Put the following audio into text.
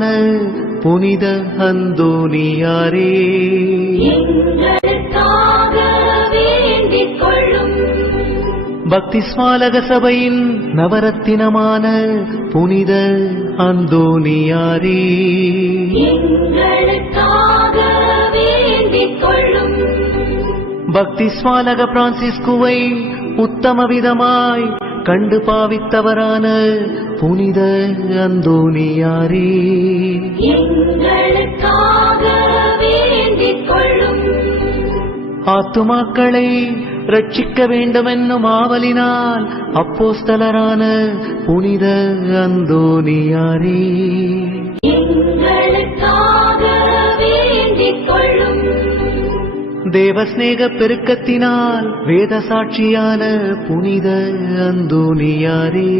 பக்திஸ்வாலகசபையின் நவரத்தினமான புனித அந்தோனியாரே, பக்திஸ்வாலகசபையின் நவரத்தினமான புனித அந்தோனியாரே, பக்திஸ்வாலக பிரான்சிஸ்குவை உத்தம விதமாய் கண்டு பாவித்தவரான புனித அந்தோனியாரே, ஆத்துமாக்களை ரட்சிக்க வேண்டுமென்னும் ஆவலினால் அப்போஸ்தலரான புனித அந்தோனியாரே, தேவஸ்நேக பெருக்கத்தினால் வேத சாட்சியான புனித அந்தோனியாரே,